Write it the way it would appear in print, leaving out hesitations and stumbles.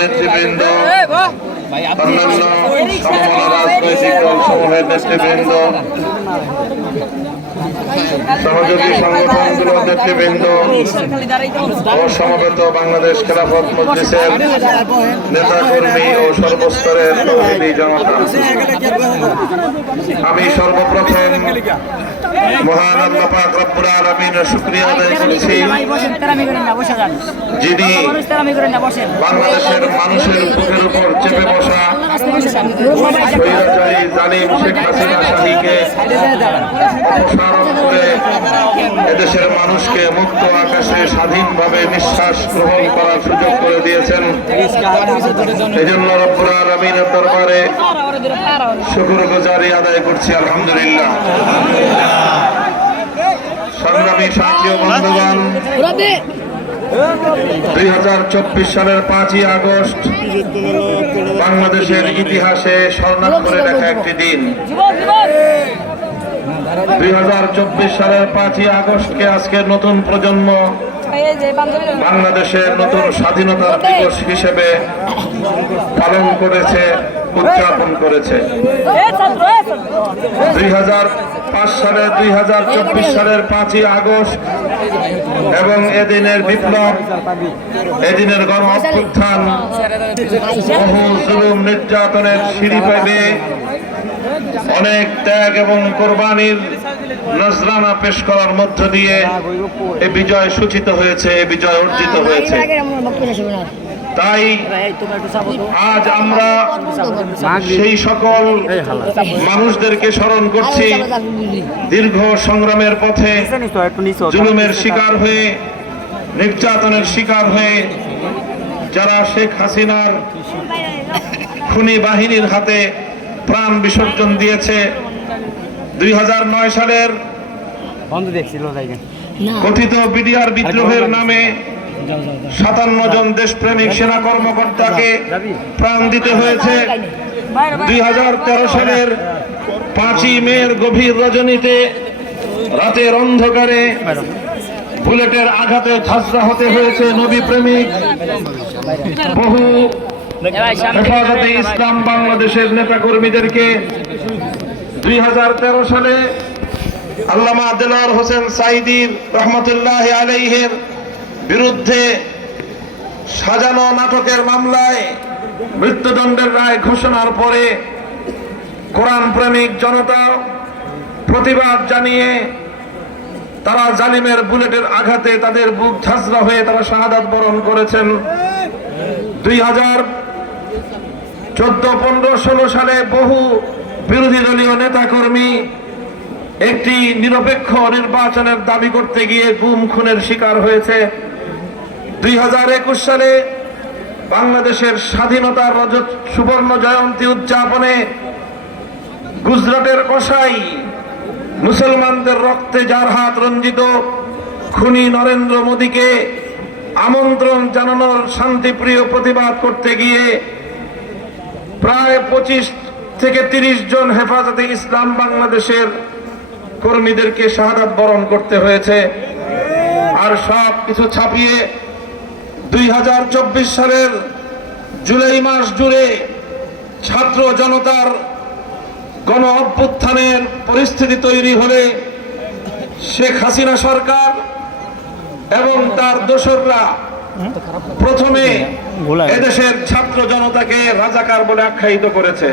নেতৃবৃন্দ, অন্যান্য সমমনা রাজনৈতিক দলসমূহের নেতৃবৃন্দ, সহযোগী সংগঠনগুলোর নেতৃবৃন্দ ও সমবেত বাংলাদেশ খেলাফত মজলিসের নেতাকর্মী ও সর্বস্তরের প্রতিনিধি জনতা, আমি সর্বপ্রথম মহান আল্লাহ পাক রব্বুল আলামিনের শুকরিয়া আদায় করছি, যিনি বাংলাদেশের মানুষের বুকের উপর চেপে বসা স্বৈরাচারী জালিম শেখ হাসিনা শাহীকে অপসারণ করে এদেশের মানুষকে মুক্ত আকাশে স্বাধীনভাবে নিঃশ্বাস গ্রহণ করার সুযোগ করে দিয়েছেন। এজন্য রব্বুল আলামিনের দরবারে শুকরগুজারি আদায় করছি, আলহামদুলিল্লাহ। সংগ্রামী সাথী ও বন্ধুগণ, 2024 সালের 5ই আগস্ট বাংলাদেশের ইতিহাসে স্বর্ণাক্ষরে লেখা একটি দিন। 2024 সালের 5ই আগস্টকে আজকের নতুন প্রজন্ম বাংলাদেশের নতুন স্বাধীনতা দিবস হিসেবে পালন করেছে, উদযাপন করেছে। 2005 সালের 2024 সালের 5ই আগস্ট এবং এদিনের বিপ্লব, এদিনের গণ অভ্যুত্থান বহু জুলুম নির্যাতনের সিঁড়ি পেবে অনেক ত্যাগ এবং কোরবানির নজরানা পেশ করার মধ্য দিয়ে এই বিজয় সূচিত হয়েছে, এই বিজয় অর্জিত হয়েছে। তাই আজ আমরা সেই সকল মানুষদেরকে স্মরণ করছি, দীর্ঘ সংগ্রামের পথে জুলুমের শিকার হয়ে, নির্যাতনের শিকার হয়ে যারা শেখ হাসিনার খুনি বাহিনীর হাতে প্রাণ বিসর্জন দিয়েছে। 2009 সালের কথিত বিডিআর বিদ্রোহের নামে 57 জন দেশপ্রেমিক সেনা কর্মকর্তাকে প্রাণ দিতে হয়েছে। 2013 সালের 5ই মের গভীর রজনীতে রাতের অন্ধকারে বুলেটের আঘাতে ঝাঁঝরা হতে হয়েছে নবী প্রেমিক বহু হেফাজতে ইসলাম বাংলাদেশের নেতাকর্মীদেরকে। 2013 সালে আল্লামা দেলোয়ার হোসেন সাঈদী রহমতুল্লাহ আলাইহির বিরুদ্ধে সাজানো নাটকের মামলায় মৃত্যুদণ্ডের রায় ঘোষণার পরে কোরআন প্রেমিক জনতা প্রতিবাদ জানিয়ে তারা জালিমের বুলেটের আঘাতে তাদের বুক ঝাঁঝরা হয়ে তারা শাহাদাত বরণ করেছেন। 2014, 15, 16 সালে বহু বিরোধী দলীয় নেতাকর্মী একটি নিরপেক্ষ নির্বাচনের দাবি করতে গিয়ে গুম খুনের শিকার হয়েছে। 2021 সালে বাংলাদেশের স্বাধীনতার রজত সুবর্ণ জয়ন্তী উদযাপনে গুজরাটের কসাই মুসলমানদের রক্তে যার হাত রঞ্জিত খুনি নরেন্দ্র মোদীকে আমন্ত্রণ জানানোর শান্তিপ্রিয় প্রতিবাদ করতে গিয়ে প্রায় 25 থেকে 30 জন হেফাজতে ইসলাম বাংলাদেশের কর্মীদেরকে শাহাদাত বরণ করতে হয়েছে। আর সব কিছু ছাপিয়ে 2024 সালের জুলাই মাস জুড়ে ছাত্র জনতার গণ অভ্যুত্থানের পরিস্থিতি তৈরি হলে শেখ হাসিনা সরকার এবং তার দোসররা প্রথমে এদেশের ছাত্র জনতাকে রাজাকার বলে আখ্যায়িত করেছে।